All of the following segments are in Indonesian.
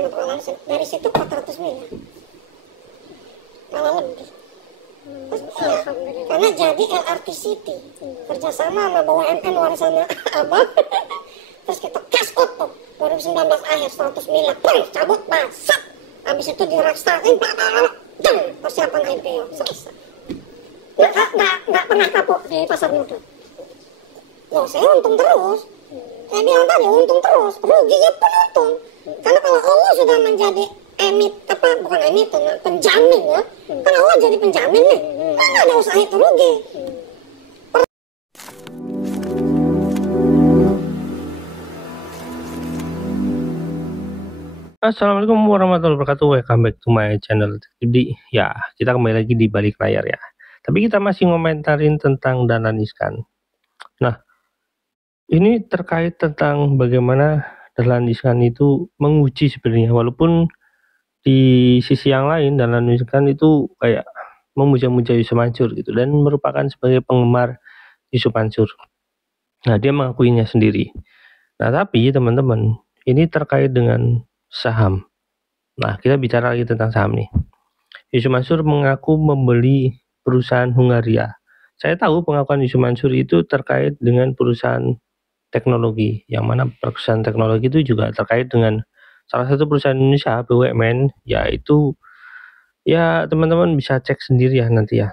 Dari situ 400 miliar. Malah lebih. Karena jadi LRT City kerjasama sama BUMN warisannya Abang. Terus kita cash out tuh 2019 akhir 100 miliar cabut basat. Habis itu direstart persiapan IPO selesai. Nggak pernah kapok di pasar modal. Loh, saya untung terus. Saya bilang tadi untung terus, ruginya pun untung. Karena kalau Allah sudah menjadi penjamin ya. Kan Allah jadi penjamin nih. Nggak ada usaha itu rugi. Assalamualaikum warahmatullahi wabarakatuh. Welcome back to my channel. Jadi ya, kita kembali lagi di balik layar ya. Tapi kita masih ngomentarin tentang Dahlan Iskan. Nah, ini terkait tentang bagaimana Dahlan Iskan itu menguji sebenarnya, walaupun di sisi yang lain Dahlan Iskan itu kayak memuja-muja Yusuf Mansur gitu, dan merupakan sebagai penggemar Yusuf Mansur. Nah, dia mengakuinya sendiri. Nah, tapi teman-teman, ini terkait dengan saham. Nah, kita bicara lagi tentang saham nih. Yusuf Mansur mengaku membeli perusahaan Hungaria. Saya tahu pengakuan Yusuf Mansur itu terkait dengan perusahaan teknologi, yang mana perusahaan teknologi itu juga terkait dengan salah satu perusahaan Indonesia BUMN, yaitu ya teman-teman bisa cek sendiri ya nanti ya.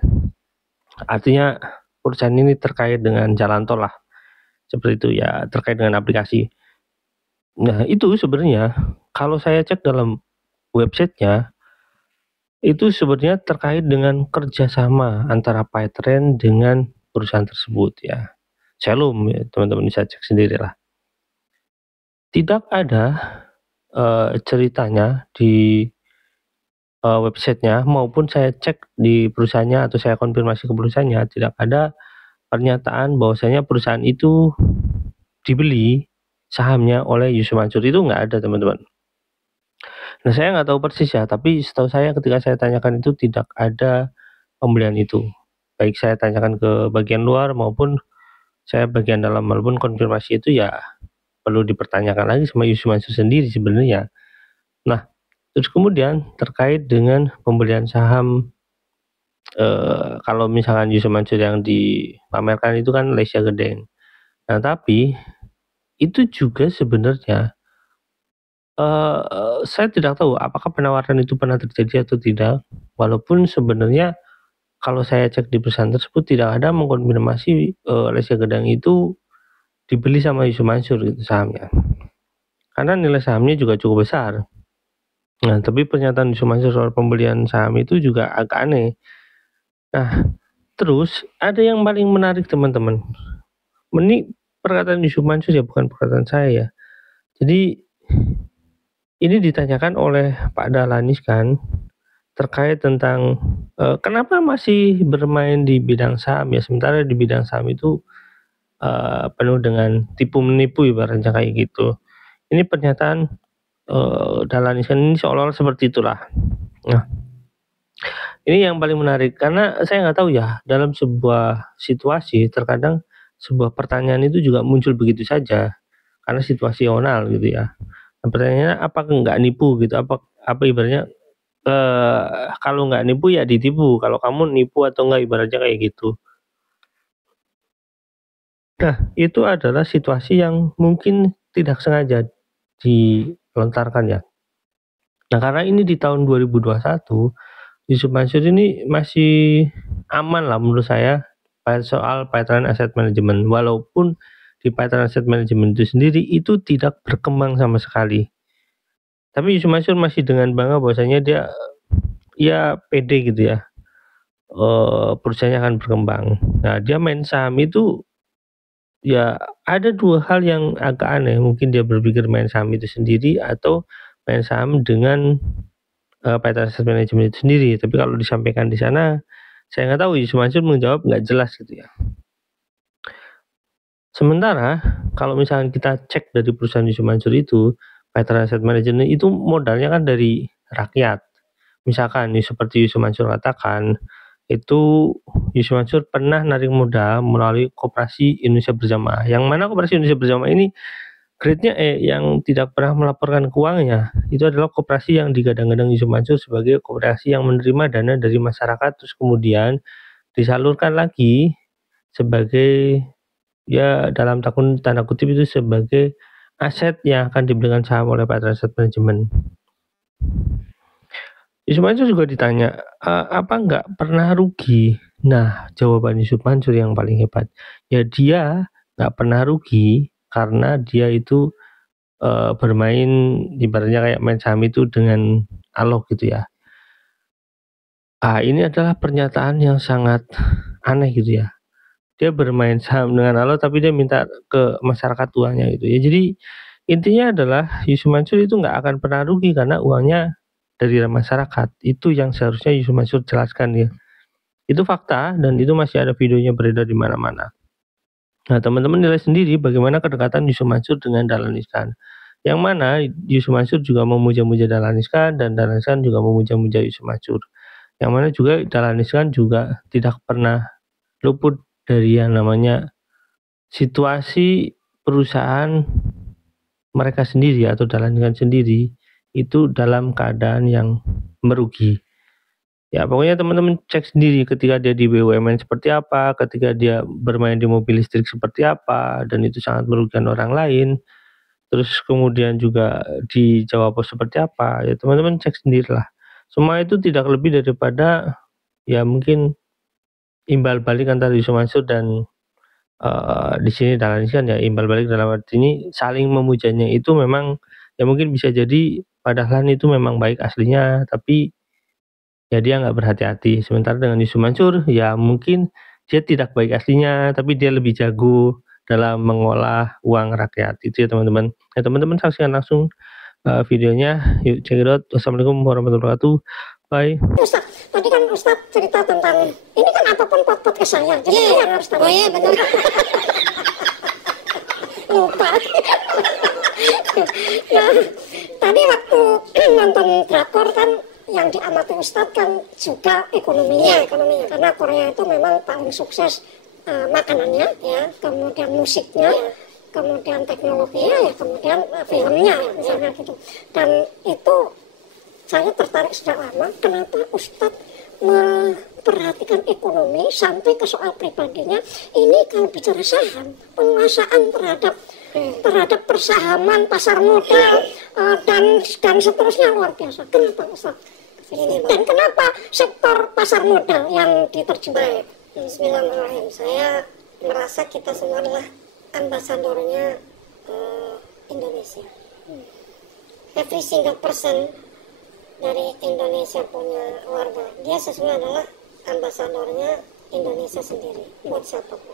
Artinya perusahaan ini terkait dengan jalan tol lah, seperti itu ya, terkait dengan aplikasi. Nah, itu sebenarnya kalau saya cek dalam websitenya, itu sebenarnya terkait dengan kerjasama antara Paytrend dengan perusahaan tersebut ya. Selum ya, teman-teman bisa cek sendiri lah. Tidak ada ceritanya di websitenya, maupun saya cek di perusahaannya atau saya konfirmasi ke perusahaannya, tidak ada pernyataan bahwasanya perusahaan itu dibeli sahamnya oleh Yusuf Mansur. Itu nggak ada, teman-teman. Nah, saya nggak tahu persis ya, tapi setahu saya ketika saya tanyakan itu tidak ada pembelian itu. Baik saya tanyakan ke bagian luar maupun saya bagian dalam, walaupun konfirmasi itu ya perlu dipertanyakan lagi sama Yusuf Mansur sendiri sebenarnya. Nah, terus kemudian terkait dengan pembelian saham, kalau misalkan Yusuf Mansur yang dipamerkan itu kan Lesia Gedeng. Nah, tapi itu juga sebenarnya saya tidak tahu apakah penawaran itu pernah terjadi atau tidak, walaupun sebenarnya kalau saya cek di perusahaan tersebut tidak ada mengkonfirmasi Lesia Gedang itu dibeli sama Yusuf Mansur gitu sahamnya, karena nilai sahamnya juga cukup besar. Nah, tapi pernyataan Yusuf Mansur soal pembelian saham itu juga agak aneh. Nah, terus ada yang paling menarik, teman-teman. Ini perkataan Yusuf Mansur ya, bukan perkataan saya ya. Jadi ini ditanyakan oleh Pak Dahlan Iskan terkait tentang kenapa masih bermain di bidang saham ya, sementara di bidang saham itu penuh dengan tipu menipu ibaratnya kayak gitu. Ini pernyataan Dahlan Iskan ini seolah-olah seperti itulah. Nah, ini yang paling menarik karena saya nggak tahu ya, dalam sebuah situasi terkadang sebuah pertanyaan itu juga muncul begitu saja karena situasional gitu ya. Nah, pertanyaannya apakah nggak nipu gitu, apa ibaratnya kalau nggak nipu ya ditipu, kalau kamu nipu atau nggak, ibaratnya kayak gitu. Nah, itu adalah situasi yang mungkin tidak sengaja dilontarkan ya. Nah, karena ini di tahun 2021, Yusuf Mansur ini masih aman lah menurut saya soal Paytrend Asset Management, walaupun di Paytrend Asset Management itu sendiri itu tidak berkembang sama sekali. Tapi Yusuf Mansur masih dengan bangga bahwasanya dia ya pede gitu ya, perusahaannya akan berkembang. Nah, dia main saham itu ya ada dua hal yang agak aneh. Mungkin dia berpikir main saham itu sendiri atau main saham dengan Paytrend Asset Management itu sendiri. Tapi kalau disampaikan di sana, saya nggak tahu. Yusuf Mansur menjawab nggak jelas gitu ya. Sementara kalau misalnya kita cek dari perusahaan Yusuf Mansur itu, Paytrend Asset Management itu modalnya kan dari rakyat. Misalkan seperti Yusuf Mansur katakan, itu Yusuf Mansur pernah narik modal melalui Koperasi Indonesia Berjamaah. Yang mana Koperasi Indonesia Berjamaah ini Grade-nya E yang tidak pernah melaporkan keuangannya, itu adalah koperasi yang digadang-gadang Yusuf Mansur sebagai koperasi yang menerima dana dari masyarakat terus kemudian disalurkan lagi sebagai, ya dalam tanda kutip itu sebagai aset yang akan dibelikan saham oleh Patra Asset Management. Yusuf Mansur juga ditanya, apa nggak pernah rugi? Nah, jawaban Yusuf Mansur yang paling hebat, ya dia nggak pernah rugi karena dia itu bermain ibaratnya kayak main saham itu dengan alok gitu ya. Ini adalah pernyataan yang sangat aneh gitu ya. Dia bermain saham dengan alok tapi dia minta ke masyarakat uangnya gitu ya. Jadi intinya adalah Yusuf Mansur itu nggak akan pernah rugi karena uangnya dari masyarakat. Itu yang seharusnya Yusuf Mansur jelaskan ya. Itu fakta dan itu masih ada videonya beredar di mana-mana. Nah, teman-teman nilai sendiri bagaimana kedekatan Yusuf Mansur dengan Dahlan Iskan. Yang mana Yusuf Mansur juga memuja-muja Dahlan Iskan dan Dahlan Iskan juga memuja-muja Yusuf Mansur. Yang mana juga Dahlan Iskan juga tidak pernah luput dari yang namanya situasi perusahaan mereka sendiri atau Dahlan Iskan sendiri itu dalam keadaan yang merugi. Ya pokoknya teman-teman cek sendiri ketika dia di BUMN seperti apa, ketika dia bermain di mobil listrik seperti apa, dan itu sangat merugikan orang lain. Terus kemudian juga di Jawa Pos seperti apa, ya teman-teman cek sendirilah. Semua itu tidak lebih daripada ya mungkin imbal balik antara Yusuf Mansur dan di sini Dahlan Iskan ya, imbal balik dalam arti ini saling memujanya itu memang ya mungkin bisa jadi padahal itu memang baik aslinya tapi ya dia nggak berhati-hati. Sementara dengan Yusuf Mansur ya mungkin dia tidak baik aslinya tapi dia lebih jago dalam mengolah uang rakyat. Itu ya teman-teman. Ya teman-teman saksikan langsung videonya. Yuk check it out. Wassalamualaikum warahmatullahi wabarakatuh. Bye. Ustaz, tadi kan Ustaz cerita tentang ini kan apapun podcast saya, jadi saya harus tahu. Oh iya benar. Lupa. Nah, tadi waktu nonton drakor kan yang diamati Ustadz kan juga ekonominya karena Korea itu memang paling sukses makanannya ya, kemudian musiknya, kemudian teknologinya ya, kemudian filmnya misalnya gitu. Dan itu saya tertarik sejak lama kenapa Ustadz memperhatikan ekonomi sampai ke soal pribadinya. Ini kalau bicara saham, penguasaan terhadap persahaman pasar modal dan seterusnya luar biasa. Kenapa Ustadz? Dan kenapa sektor pasar modal yang diterjemahkan? Bismillahirrahmanirrahim. Saya merasa kita semua adalah ambasadornya Indonesia. Every single person dari Indonesia punya warga, dia sesungguhnya adalah ambasadornya Indonesia sendiri buat siapapun.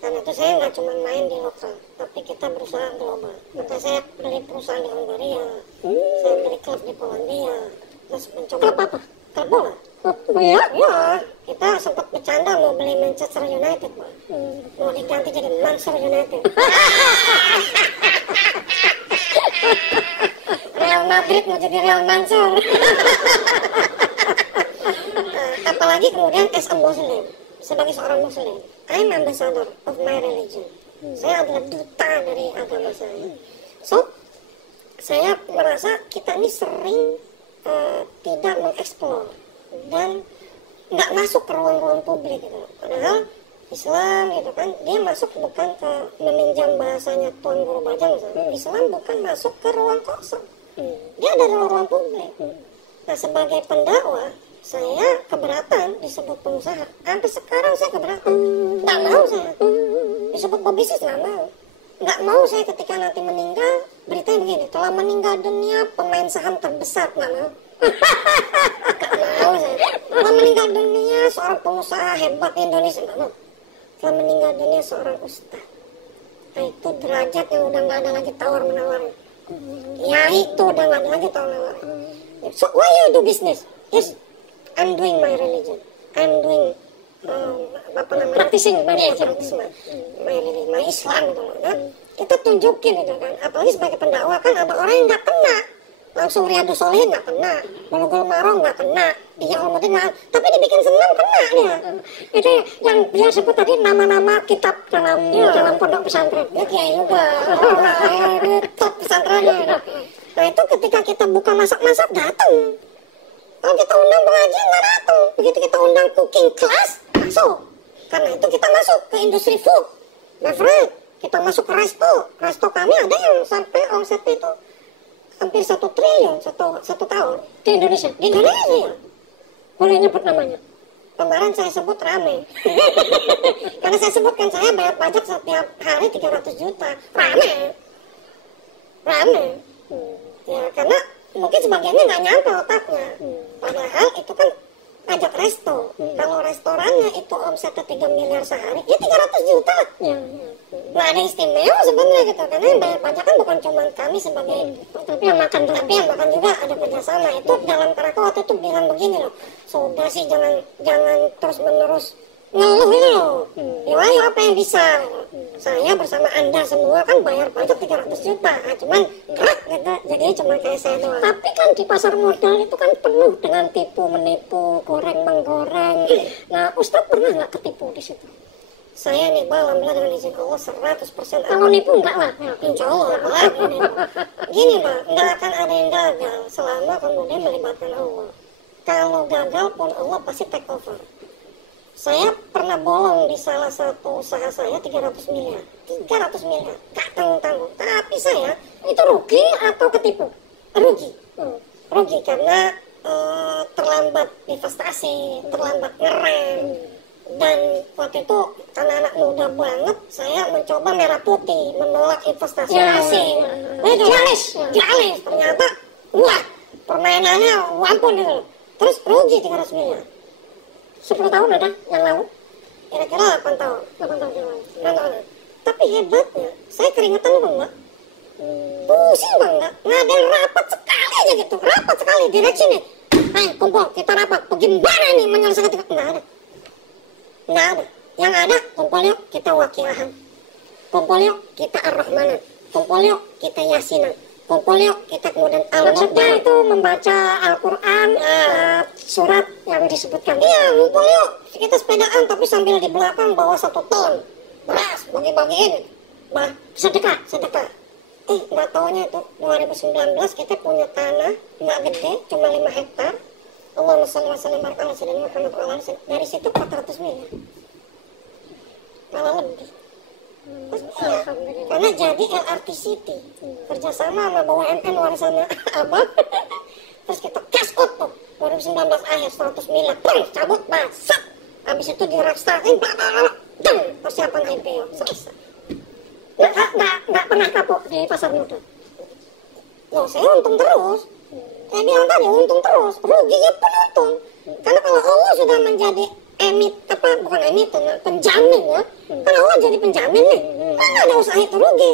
Karena itu saya nggak cuma main di lokal, tapi kita berusaha global. Maka saya beli perusahaan di Hungaria, saya beli klub di Polandia, terus mencoba apa? klub bola. Ya. Kita sempat bercanda mau beli Manchester United, Pak. Mau diganti jadi Manchester United. Real Madrid mau jadi Real Mansur. Apalagi kemudian as a Muslim, sebagai seorang Muslim, I'm ambassador of my religion. Saya adalah duta dari agama saya. So, saya merasa kita ini sering tidak mengeksplor dan nggak masuk ke ruang-ruang publik gitu. Padahal Islam gitu kan, dia masuk bukan ke meminjam bahasanya Tuan Guru Bajang misalnya. Islam bukan masuk ke ruang kosong, dia ada ruang-ruang publik. Nah sebagai pendakwah saya keberatan disebut pengusaha. Sampai sekarang saya keberatan, nggak mau saya disebut pebisnis, nggak mau saya ketika nanti meninggal beritanya begini, telah meninggal dunia pemain saham terbesar, nggak mau. Telah meninggal dunia seorang pengusaha hebat di Indonesia, nggak mau. Telah meninggal dunia seorang ustaz. Nah itu derajat yang udah nggak ada lagi tawar menawar. Ya itu udah nggak ada lagi tawar menawar. So why you do business? Yes, I'm doing my religion. I'm doing Practicing my religion, my Islam gitu. Nah, kita tunjukin itu kan. Apalagi sebagai pendakwah kan ada orang yang nggak kena langsung Riyadus Shalihin nggak kena, Bulughul Maram nggak kena, Ihya Ulumuddin nggak, tapi dibikin senam kena dia. Itu yang dia sebut tadi nama-nama kitab dalam pondok pesantren. Ya kiai juga, top pesantrennya. Nah itu ketika kita buka masak-masak datang. Kalau kita undang pengajian nggak datang. Begitu kita undang cooking class masuk. Karena itu kita masuk ke industri food, beverage. Kita masuk ke resto kami ada yang sampai omset itu hampir 1 triliun satu tahun di Indonesia. Boleh nyebut namanya. Kemarin saya sebut rame. Karena saya sebutkan saya bayar pajak setiap hari 300 juta. Rame. Ya karena mungkin sebagiannya nggak nyampe otaknya. Padahal itu kan pajak resto. Kalau restorannya itu omsetnya 3 miliar sehari, ya 300 juta. Nggak ada istimewa sebenarnya gitu. Karena yang bayar pajak kan bukan cuma kami sebagai, tapi yang makan juga ada kerjasama. Itu dalam kerangka waktu itu bilang begini loh, sudah sih jangan terus menerus ngeluh ini loh. Ya apa yang bisa. Saya bersama Anda semua kan bayar pajak 300 juta. Cuman gerak gitu. Jadi cuma kayak saya doang. Tapi kan di pasar modal itu kan penuh dengan tipu menipu, goreng menggoreng. Nah, Ustadz pernah nggak ketipu di situ? Saya nih alhamdulillah dengan izin Allah 100%. Kalau nipu enggak lah. Insya Allah. Gini Pak, nggak akan ada yang gagal selama kemudian melibatkan Allah. Kalau gagal pun Allah pasti take over. Saya pernah bolong di salah satu usaha saya 300 miliar, gak tanggung-tanggung. Tapi saya itu rugi atau ketipu? Rugi karena terlambat investasi, terlambat ngerem. Dan waktu itu karena anak muda banget, saya mencoba merah putih, menolak investasi asing. Jalis. Ternyata, wah permainannya wampun gitu. Terus rugi 300 miliar. 10 tahun ada yang lalu, kira-kira 8 tahun Tapi hebatnya, saya keringetan enggak, pusing enggak, nggak ada yang rapat sekali aja gitu, rapat sekali direksi nih, kumpul kita rapat, bagaimana nih menyelesaikan itu, nggak ada, yang ada kumpul yuk kita wakilahan, kumpul yuk kita ar-Rahmanan, kumpul yuk kita yasinan, kumpul yuk kita kemudian maksudnya itu membaca Al-Quran, surat yang disebutkan. Iya, ngumpul yuk kita sepedaan tapi sambil di belakang bawa 1 ton beras, bagi-bagiin, sedekah. Nggak taunya itu 2019 kita punya tanah nggak gede, cuma 5 hektar. Allahumma sholli wa sallim ala sayyidina Muhammad wa ala alihi. Dari situ 400 miliar, malah lebih. Karena jadi LRT City kerjasama sama BUMN warisannya abang. Terus kita cash out tuh 2019 akhir 100 miliar cabut basat. Habis itu di-restartin persiapan IPO selesai. Nggak pernah kapok di pasar modal. Loh saya untung terus. Saya bilang tadi untung terus, ruginya pun untung. Karena kalau Allah sudah menjadi penjamin ya. Kan Allah jadi penjamin nih. Kan ada usaha itu rugi.